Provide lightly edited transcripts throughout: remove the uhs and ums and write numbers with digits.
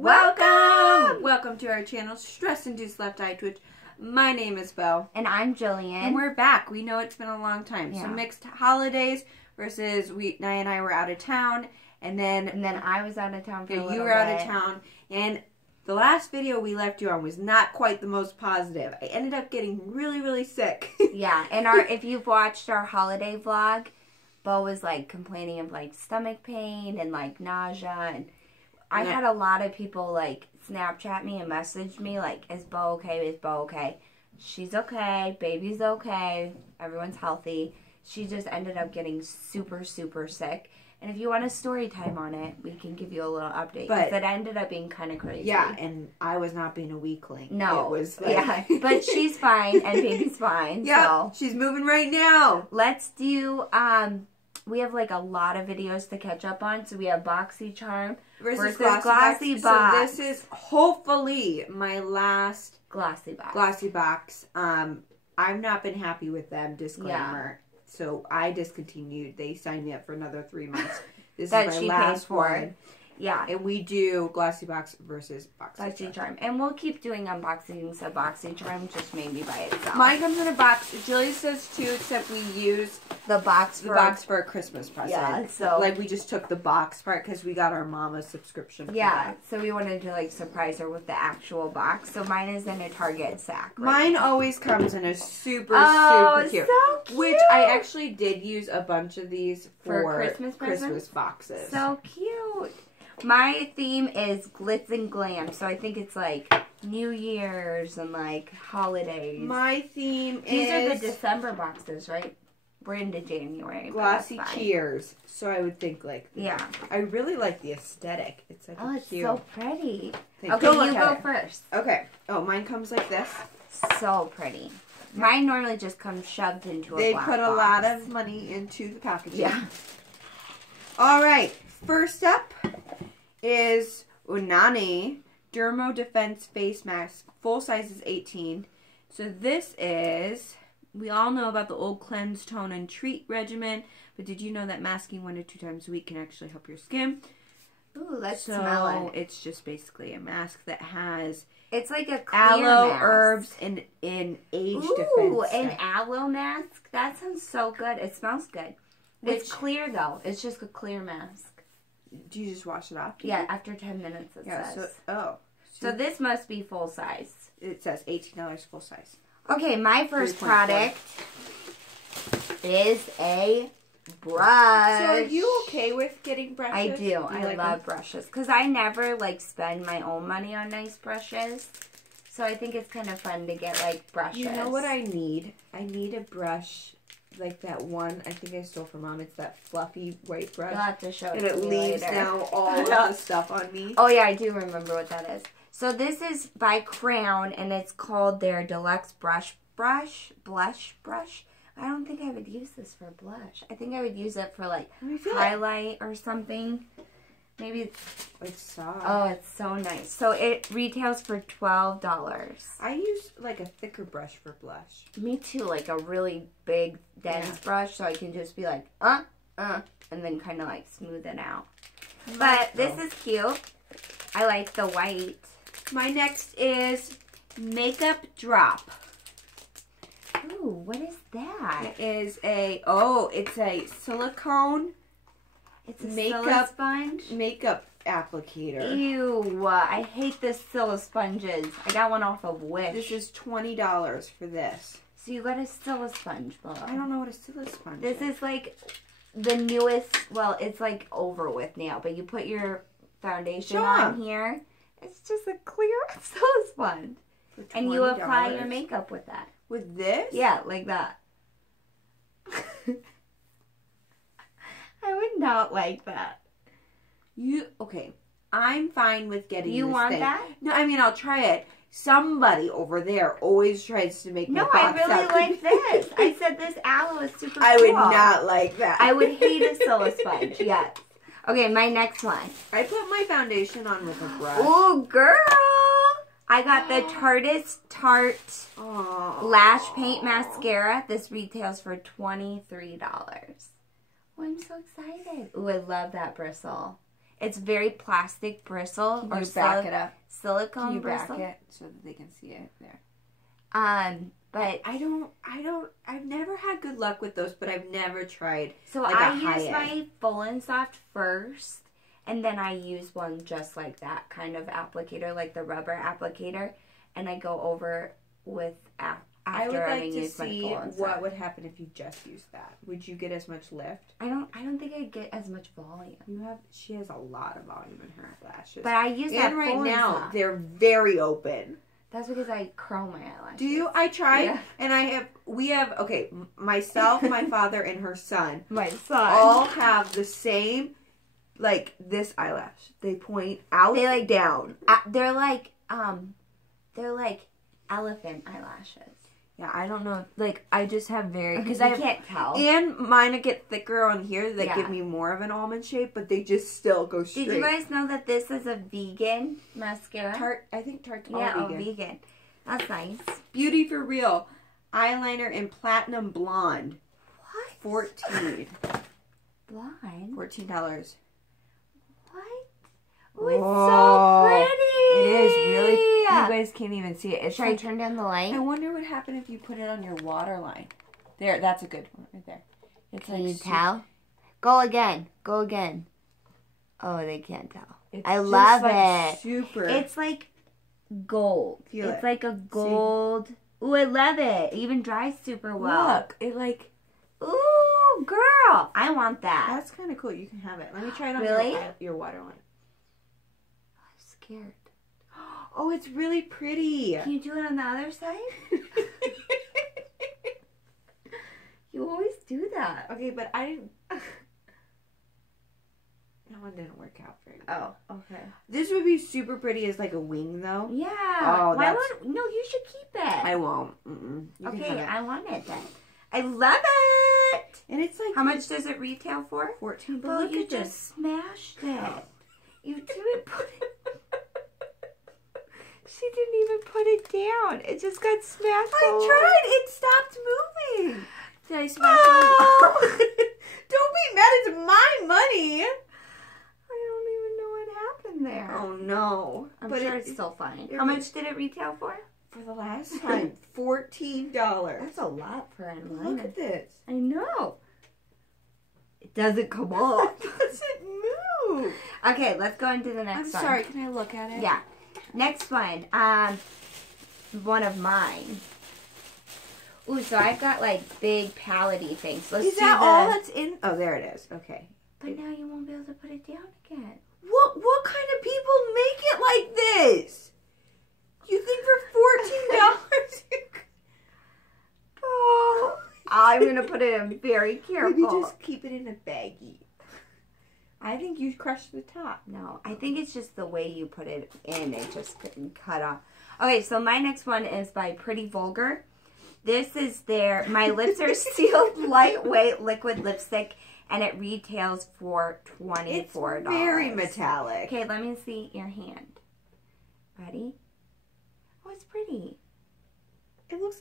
Welcome! Welcome to our channel, Stress Induced Left Eye Twitch. My name is Belle. And I'm Jillian. And we're back. We know it's been a long time. Yeah. So mixed holidays versus Nye and I were out of town. And then I was out of town for a little bit. You were out of town. And the last video we left you on was not quite the most positive. I ended up getting really, really sick. Yeah. And if you've watched our holiday vlog, Bo was like complaining of like stomach pain and like nausea, and I had a lot of people like Snapchat me and message me like, is Bo okay? Is Bo okay? She's okay. Baby's okay. Everyone's healthy. She just ended up getting super, super sick. And if you want a story time on it, we can give you a little update. But it ended up being kind of crazy. Yeah, and I was not being a weakling. No. It was like... Yeah, but she's fine and baby's fine. Yeah, so she's moving right now. Let's do... we have like a lot of videos to catch up on. So we have BOXYCHARM versus GLOSSYBOX. So this is hopefully my last GLOSSYBOX. I've not been happy with them, disclaimer. Yeah. So I discontinued. They signed me up for another 3 months. This is my last one. Yeah. And we do GLOSSYBOX versus BOXYCHARM. And we'll keep doing unboxings of BOXYCHARM, just maybe by itself. Mine comes in a box. Jilly says too, except we use the box for a Christmas present. Yeah, so like we just took the box part because we got our mama subscription for that. So we wanted to like surprise her with the actual box. So mine is in a Target sack. Mine always comes in a super cute. So cute. Which I actually did use a bunch of these for Christmas boxes. So cute. My theme is glitz and glam, so I think it's like New Year's and like holidays. My theme These are the December boxes, right? We're into January. Glossy Cheers. So I would think like yeah. I really like the aesthetic. It's like it's so pretty. Okay, you go first. Okay. Oh, mine comes like this. So pretty. Mine normally just comes shoved into a black box. They put a lot of money into the packaging. Yeah. All right. First up is Unani Dermo Defense Face Mask. Full size is 18. So this is, we all know about the old cleanse, tone, and treat regimen, but did you know that masking 1 to 2 times a week can actually help your skin? Ooh, let's smell it. So it's just basically a mask that has it's like a clear aloe, mask. herbs, and age defense. Ooh, an aloe mask? That sounds so good. It smells good. It's clear though. It's just a clear mask. Do you just wash it off? Yeah, after 10 minutes it says. So this must be full size. It says $18 full size. Okay, my first product is a brush. So are you okay with getting brushes? I do. I love brushes. Because I never, like, spend my own money on nice brushes. So I think it's kind of fun to get, like, brushes. You know what I need? I need a brush like that one I think I stole from Mom. It's that fluffy white brush. You'll have to show it and it leaves later. now all of the stuff on me. Oh yeah, I do remember what that is. So this is by Crown, and it's called their Deluxe Blush Brush. I don't think I would use this for blush. I think I would use it for like highlight or something. Maybe it's soft. Oh, it's so nice. So it retails for $12. I use like a thicker brush for blush. Me too, like a really big, dense brush, so I can just be like, and then kind of like smooth it out. But this is cute. I like the white. My next is Makeup Drop. Ooh, what is that? It is it's a silicone. It's a makeup sponge? Makeup applicator. Ew, I hate the sponges. I got one off of Wish. This is $20 for this. So you got a sponge, Bo. I don't know what a sponge is. This is like the newest, well, it's like over with now, but you put your foundation on here. It's just a clear sponge. And you apply your makeup with that. With this? Yeah, like that. I would not like that. Okay, I'm fine with getting You this want thing. that? No, I mean, I'll try it. Somebody over there always tries to make my box I really like this. I said this aloe is super cool. I would not like that. I would hate a sponge, yes. Okay, my next one. I put my foundation on with a brush. Oh, girl! I got the Tarte Lash Paint Mascara. This retails for $23. Oh, I'm so excited. Ooh, I love that bristle. It's very plastic bristle Can you back it up? Silicone Can you bristle. back it so that they can see it there? But I've never had good luck with those, but I've never tried. So like I use my Full and Soft first, and then I use one just like that kind of applicator, like the rubber applicator, and I go over with after I would like to used my see Full and what Soft. would happen if you just used that. Would you get as much lift? I don't think I get as much volume. She has a lot of volume in her lashes. But I use that and right Full now and Soft. they're very open. That's because I curl my eyelashes. Do you? I tried, Yeah. and we have, okay, myself, my father, and her son. My son. All have the same, like, this eyelash. They point out, They, like, down. They're like elephant eyelashes. Yeah, I don't know. Like, I just have very... Because I can't tell. And mine get thicker on here that Yeah. give me more of an almond shape, but they just still go straight. Did you guys know that this is a vegan mascara? I think Tarte's Yeah, all oh, vegan. vegan. That's nice. Beauty for Real. Eyeliner in Platinum Blonde. What? 14. Blind? $14. What? Oh, it's Whoa. so pretty. It is really... You guys can't even see it. It's Should I like, turn down the light? I wonder what happened if you put it on your waterline. There, that's a good one right there. It's Can like you tell? Go again. Go again. Oh, they can't tell. It's I just love like it. Super. It's like gold. Feel it's it. like a gold. Ooh, I love it. It even dries super well. Look, it like... Ooh, girl. I want that. That's kind of cool. You can have it. Let me try it on Really? your waterline. I'm scared. Oh, it's really pretty. Can you do it on the other side? You always do that. Okay, but I didn't... That one didn't work out very well. Oh, okay. This would be super pretty as like a wing, though. Yeah. Oh, Why that's- would... No, you should keep it. I won't. You can Okay, have it. I want it then. I love it. And it's like... How much does it retail for? $14. Well, Look you at just smashed it. You didn't put it... She didn't even put it down. It just got smashed. I tried. It stopped moving. Did I smash Oh! Don't be mad. It's my money. I don't even know what happened there. Oh, no. I'm sure it's still fine. it How re- much did it retail for? For the last time, $14. That's a lot for an eyeliner. Look at this. I know. It doesn't come off. It doesn't move. Okay, let's go into the next one. I'm sorry. Can I look at it? Yeah. Next one. One of mine. Ooh, so I've got like big palette-y things. Let's Is do that all that's in? Oh, there it is. Okay. But now you won't be able to put it down again. What kind of people make it like this? You think for $14 you could... Oh, I'm gonna put it in very careful. Maybe just keep it in a baggie. I think you crushed the top. No, I think it's just the way you put it in. It just couldn't cut off. Okay, so my next one is by Pretty Vulgar. This is my lips are sealed lightweight liquid lipstick, and it retails for $24. It's very metallic. Okay, let me see your hand. Ready? Oh, it's pretty. It looks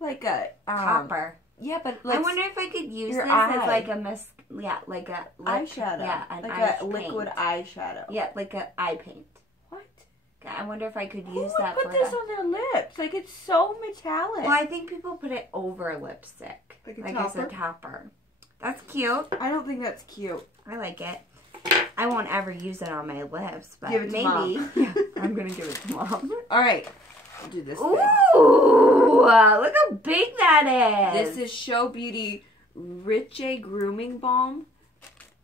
like a Copper. Yeah, but I wonder if I could use your this eye. as like a like a lip, eyeshadow. Yeah, an like eye a liquid paint. eyeshadow. Yeah, like a eye paint. What? I wonder if I could Who use would that put for this that. on their lips? Like, it's so metallic. Well, I think people put it over lipstick. Like a It's a topper? topper. That's cute. I don't think that's cute. I like it. I won't ever use it on my lips, but Give it to maybe. Mom. Yeah, I'm gonna give it to Mom. All right. I'll do this thing. Ooh, look how big that is. This is Show Beauty Riche Grooming Balm.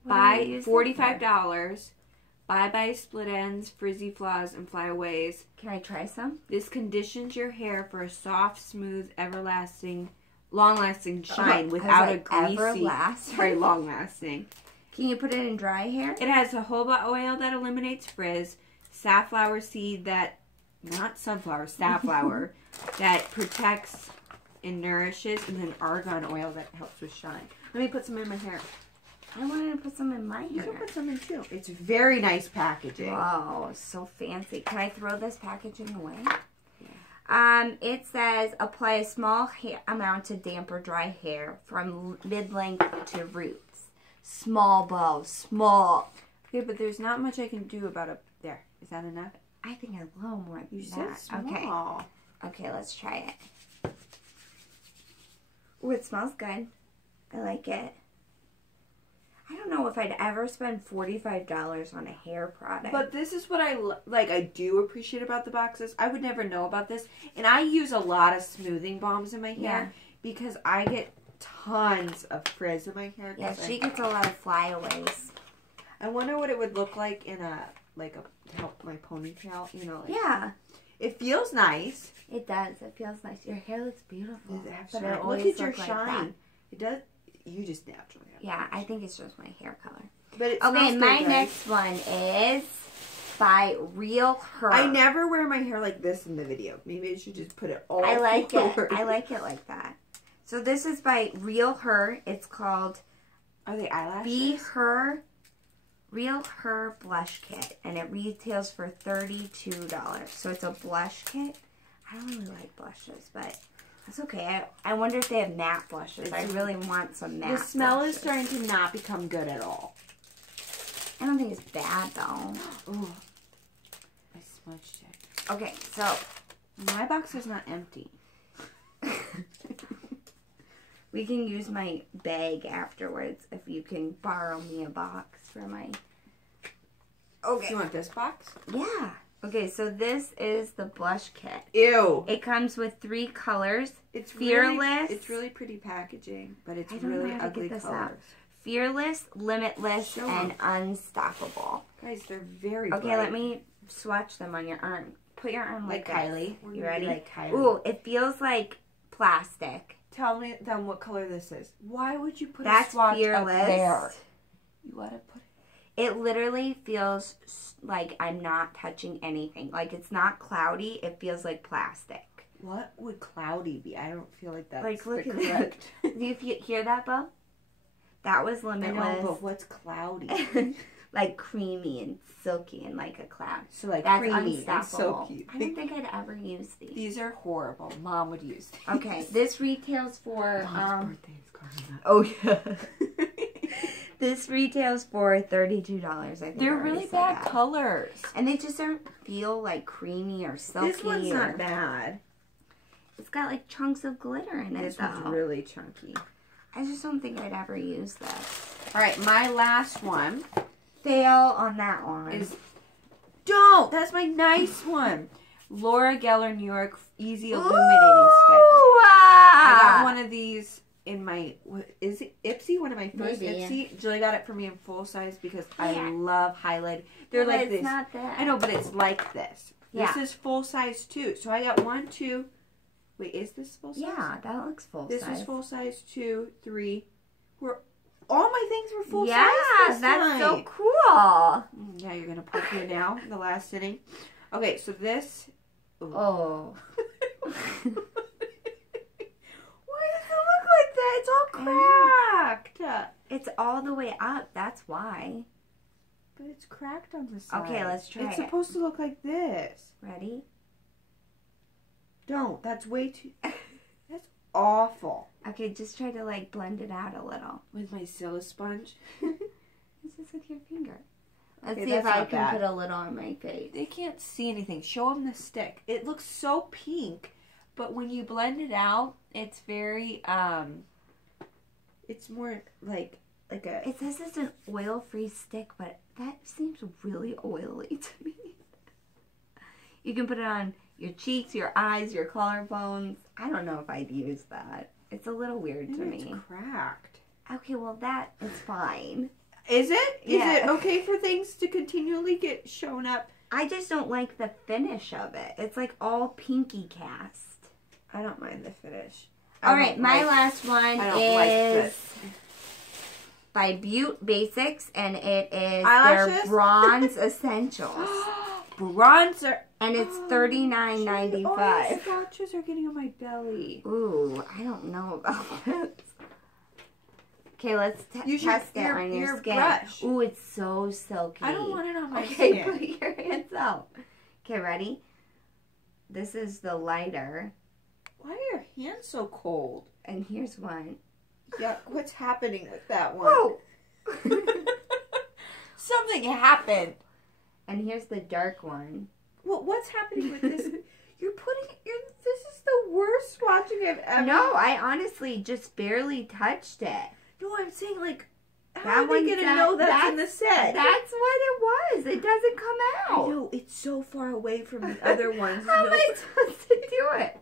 What do Buy you use it $45. Bye split ends, frizzy flaws, and flyaways. Can I try some? This conditions your hair for a soft, smooth, everlasting, long-lasting shine without a greasy. Everlasting. Very long-lasting. Can you put it in dry hair? It has jojoba oil that eliminates frizz, safflower seed that, not sunflower, safflower, that protects and nourishes, and then argan oil that helps with shine. Let me put some in my hair. I wanted to put some in my You hair. can put some in too. It's very nice packaging. Wow, so fancy. Can I throw this packaging away? Yeah. It says apply a small amount to damp or dry hair from mid-length to roots. Small bow, small. Okay, but there's not much I can do about it. There. Is that enough? I think a little more than You said that. small. Okay, let's try it. Ooh, it smells good. I like it. I don't know if I'd ever spend $45 on a hair product. But this is what I do appreciate about the boxes. I would never know about this. And I use a lot of smoothing balms in my hair because I get tons of frizz in my hair. Yeah, she gets a lot of flyaways. I wonder what it would look like in to help my ponytail, you know. Yeah. It feels nice. It does. It feels nice. Your hair looks beautiful. But look at your shine. It does. You just naturally have. Yeah, I think it's just my hair color. But it okay, my next one is by Real Her. I never wear my hair like this in the video. Maybe I should just put it all I like forward. it. I like it like that. So this is by Real Her. It's called Are they eyelashes? Be Her Real Her Blush Kit. And it retails for $32. So it's a blush kit. I don't really like blushes, but that's okay. I wonder if they have matte blushes. I really want some matte The smell blushes. is starting to not become good at all. I don't think it's bad, though. Ooh. I smudged it. Okay, so My box is not empty. we can use my bag afterwards if you can borrow me a box for my... Okay. You want this box? Yeah. Okay, so this is the blush kit. Ew. It comes with 3 colors. It's Fearless. It's really pretty packaging, but it's really ugly colors. Fearless, Limitless, and Unstoppable. Guys, they're very Okay, bright. let me swatch them on your arm. Put your arm like Kylie. You ready? Like Kylie. Ooh, it feels like plastic. Tell me then what color this is. Why would you put That's a swatch Fearless. up there? You want to put It literally feels like I'm not touching anything. Like, it's not cloudy. It feels like plastic. What would cloudy be? I don't feel like that's Like, look the at correct. that. Do you hear that, Bo? That was Limitless. I know, but what's cloudy? Like creamy and silky and like a cloud. So like That's creamy Unstoppable. and silky. I don't think I'd ever use these. These are horrible. Mom would use these. Okay, this retails for Mom's birthday is coming up. Oh yeah. This retails for $32. I think They're I already really said bad that. colors. And they just don't feel like creamy or silky. This one's not bad. It's got like chunks of glitter in it. This one's really chunky. I just don't think I'd ever use this. All right, my last one Fail on that one. is don't. That's my nice one. Laura Geller New York Easy Illuminating Stick. I got one of these in my, what is it, Ipsy? One of my first Ipsy. Julie got it for me in full size because I love highlight. They're like this. It's not that. I know, but it's like this. Yeah. This is full size too. So I got 1, 2. Wait, is this full size? Yeah, that looks full This size. is full size 2, 3. All my things were full size. Yeah, that's so cool. Yeah, you're gonna put here now. The last sitting. Okay, so this. Oh. Why does it look like that? It's all cracked. It's all the way up. That's why. But it's cracked on the side. Okay, let's try It's it. supposed to look like this. Ready? Don't. That's way too. That's awful. Okay, just try to like blend it out a little. With my Silla sponge. This is with your finger. Let's Okay, see if that's I not can bad. put a little on my face. They can't see anything. Show them the stick. It looks so pink, but when you blend it out, it's very it's more like a. It says it's an oil-free stick, but that seems really oily to me. You can put it on your cheeks, your eyes, your collarbones. I don't know if I'd use that. It's a little weird to me. It's cracked. Okay, well that is fine. Is it? Yeah. Is it okay for things to continually get shown up? I just don't like the finish of it. It's like all pinky cast. I don't mind the finish. All right, my last one is by Butte Basics, and it is Eyelashes? their Bronze Essentials. Bronzer. And it's $39.95. Oh, my swatches are getting on my belly. Ooh, I don't know about this. Okay, let's test it on your skin. Brush. Ooh, it's so silky. I don't want it on my Okay, skin. put your hands out. Okay, ready? This is the lighter. Why are your hands so cold? And here's one. Yeah, what's happening with that one? Whoa! Something happened. And here's the dark one. What's happening with this? This is the worst swatching I've ever. No, I honestly just barely touched it. No, I'm saying like, how are they gonna know that's in the set? That's what it was. It doesn't come out. I know, it's so far away from the other ones. How am I supposed to do it?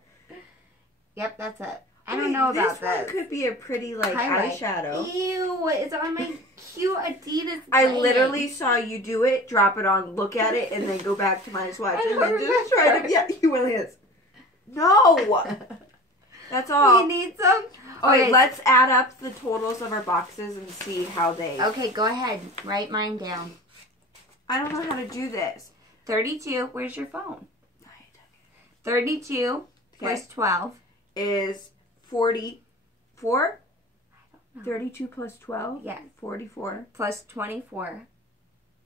Yep, that's it. I don't know about this. This one could be a pretty like eyeshadow. Ew, it's on my cute Adidas. I literally saw you do it, drop it on, look at it, and then go back to my swatch and then just try to. Yeah, you really is. No, that's all. We need some. Okay, let's add up the totals of our boxes and see how they. Okay, go ahead. Write mine down. I don't know how to do this. 32. Where's your phone? 32 plus 12 is 44. 32 plus 12? Yeah. 44. Plus 24.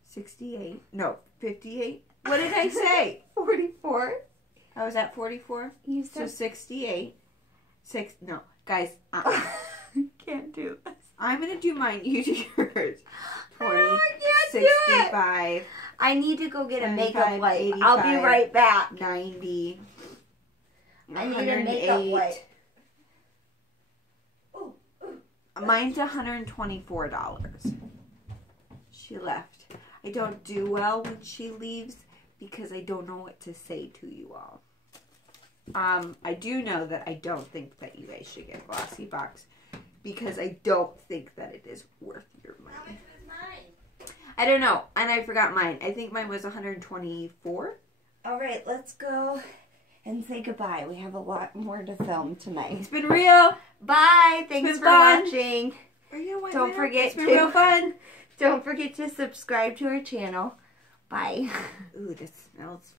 68. No, 58. What did I say? 44. I was at 44. You said so 68. No, guys. Can't do this. I'm going to do mine. You do yours. 20, I can't 65. Do it. I need to go get a makeup wipe. 85, I'll be right back. 90. I need a makeup wipe. Mine's $124. She left. I don't do well when she leaves because I don't know what to say to you all. I do know that I don't think that you guys should get GLOSSYBOX because I don't think that it is worth your money. How much was mine? I don't know, and I forgot mine. I think mine was $124. All right, let's go and say goodbye. We have a lot more to film tonight. It's been real. Bye. Thanks for watching. Don't forget it's been real fun. Don't forget to subscribe to our channel. Bye. Ooh, this smells